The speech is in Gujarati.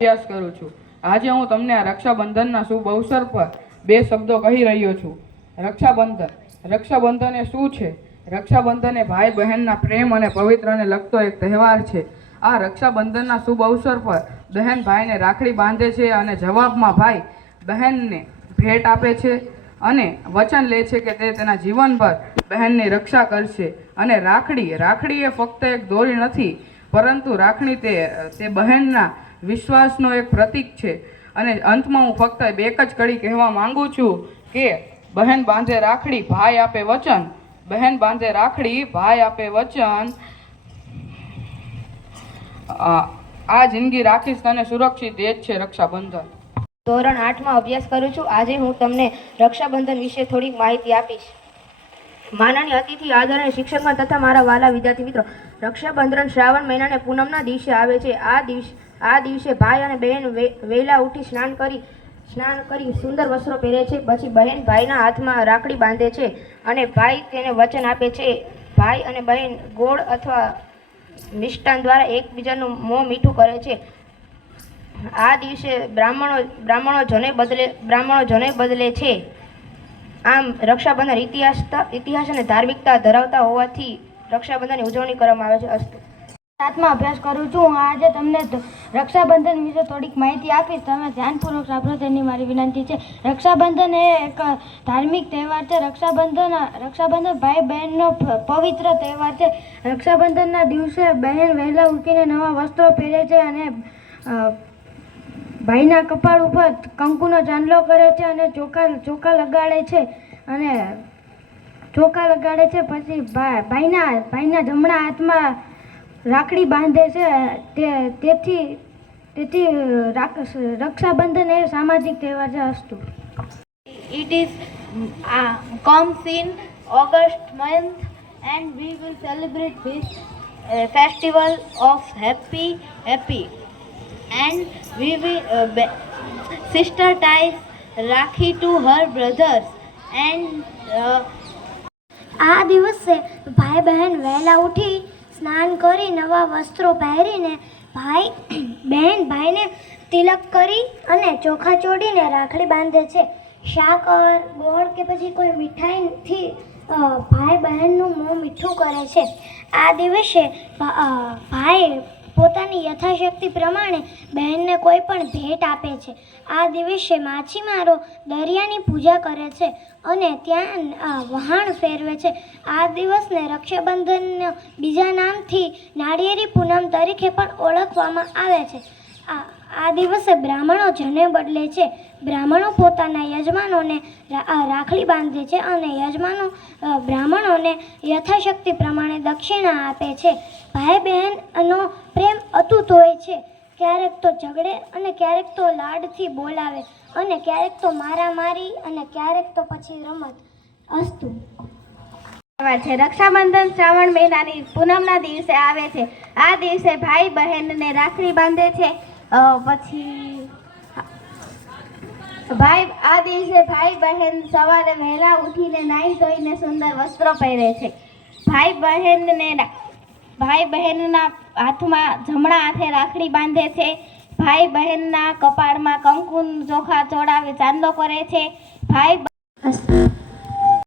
અભ્યાસ કરું છું. આજે હું તમને આ રક્ષાબંધનના શુભ અવસર પર બે શબ્દો કહી રહ્યો છું. રક્ષાબંધન. રક્ષાબંધન એ શું છે? રક્ષાબંધન એ ભાઈ બહેનના પ્રેમ અને પવિત્રને લગતો એક તહેવાર છે. આ રક્ષાબંધનના શુભ અવસર પર બહેન ભાઈને રાખડી બાંધે છે અને જવાબમાં ભાઈ બહેનને ભેટ આપે છે અને વચન લે છે કે તે તેના જીવનભર બહેનની રક્ષા કરશે. અને રાખડી રાખડી એ ફક્ત એક દોરી નથી, પરંતુ રાખડી તે તે બહેનના વિશ્વાસનો એક પ્રતીક છે. અને અંતમાં હું ફક્ત એક જ કડી કહેવા માંગુ છું કે બહેન બાંધે રાખડી, ભાઈ આપે વચન. બહેન બાંધે રાખડી, ભાઈ આપે વચન. આ જિંદગી રાખીશ તને સુરક્ષિત, એ જ છે રક્ષાબંધન. ધોરણ આઠમાં અભ્યાસ કરું છું. આજે હું તમને રક્ષાબંધન વિશે થોડીક માહિતી આપીશ. માનાની અતિથિ, આદરણીય શિક્ષકગણ તથા મારા વાલા વિદ્યાર્થી મિત્રો, રક્ષાબંધન શ્રાવણ મહિનાને પૂનમના દિવસે આવે છે. આ દિવસ આ દિવસે ભાઈ અને બહેન વહેલા ઉઠી સ્નાન કરી સ્નાન કરી સુંદર વસ્ત્રો પહેરે છે. પછી બહેન ભાઈના હાથમાં રાખડી બાંધે છે અને ભાઈ તેને વચન આપે છે. ભાઈ અને બહેન ગોળ અથવા મિષ્ટાન દ્વારા એકબીજાનું મોં મીઠું કરે છે. આ દિવસે બ્રાહ્મણો બ્રાહ્મણો જને બદલે, બ્રાહ્મણો જને બદલે છે. આમ રક્ષાબંધન ઇતિહાસ ઇતિહાસ અને ધાર્મિકતા ધરાવતા હોવાથી રક્ષાબંધનની ઉજવણી કરવામાં આવે છે. અસ્તુ સાતમાં અભ્યાસ કરું છું. હું આજે તમને રક્ષાબંધન વિશે થોડીક માહિતી આપીશ. તમે ધ્યાનપૂર્વક સાંભળો, તેની મારી વિનંતી છે. રક્ષાબંધન એ એક ધાર્મિક તહેવાર છે. રક્ષાબંધન રક્ષાબંધન ભાઈ બહેનનો પવિત્ર તહેવાર છે. રક્ષાબંધનના દિવસે બહેન વહેલા ઉઠીને નવા વસ્ત્રો પહેરે છે અને ભાઈના કપાળ ઉપર કંકુનો ચાંદલો કરે છે અને ચોખા ચોખા લગાડે છે અને ચોખા લગાડે છે. પછી ભાઈના ભાઈના જમણા હાથમાં રાખડી બાંધે છે તે તેથી તેથી રાક- રક્ષાબંધન એ સામાજિક તહેવાર છે અસ્તુ uh, comes in August month and we will celebrate this uh, festival of happy happy and we will uh, be- sister ties Rakhi to her brothers and uh, આ દિવસે ભાઈ બહેન વહેલા ઉઠી સ્નાન કરી નવા વસ્ત્રો પહેરીને ભાઈ, બહેન ભાઈને તિલક કરી અને ચોખા ચોડીને રાખડી બાંધે છે. સાકર ગોળ કે પછી કોઈ મીઠાઈથી ભાઈ બહેનનું મોં મીઠું કરે છે. આ દિવસે ભાઈ પોતાની યથાશક્તિ પ્રમાણે બહેનને કોઈ પણ ભેટ આપે છે. આ દિવસે માછીમારો દરિયાની પૂજા કરે છે અને ત્યાં વહાણ ફેરવે છે. આ દિવસને રક્ષાબંધન બીજા નામથી નાળિયેરી પૂનમ તરીકે પણ ઓળખવામાં આવે છે. આ દિવસે બ્રાહ્મણો જને બદલે છે. બ્રાહ્મણો પોતાના યજમાનોને રાખડી બાંધે છે અને યજમાનો બ્રાહ્મણોને યથાશક્તિ પ્રમાણે દક્ષિણા આપે છે. ભાઈ બહેનનો પ્રેમ અતૂટ હોય છે. ક્યારેક તો ઝઘડે અને ક્યારેક તો લાડથી બોલાવે અને ક્યારેક તો મારામારી અને ક્યારેક તો પછી રમત. અસ્તુ. છે. રક્ષાબંધન શ્રાવણ મહિનાની પૂનમના દિવસે આવે છે. આ દિવસે ભાઈ બહેનને રાખડી બાંધે છે. પછી ભાઈ, આ દિવસે ભાઈ બહેન સવારે વહેલા ઉઠીને નાહી ધોઈને સુંદર વસ્ત્રો પહેરે છે. ભાઈ બહેનને ભાઈ બહેનના હાથમાં જમણા હાથે રાખડી બાંધે છે. ભાઈ બહેનના કપાળમાં કંકુ ચોખા ચોડાવે ચાંદો કરે છે. ભાઈ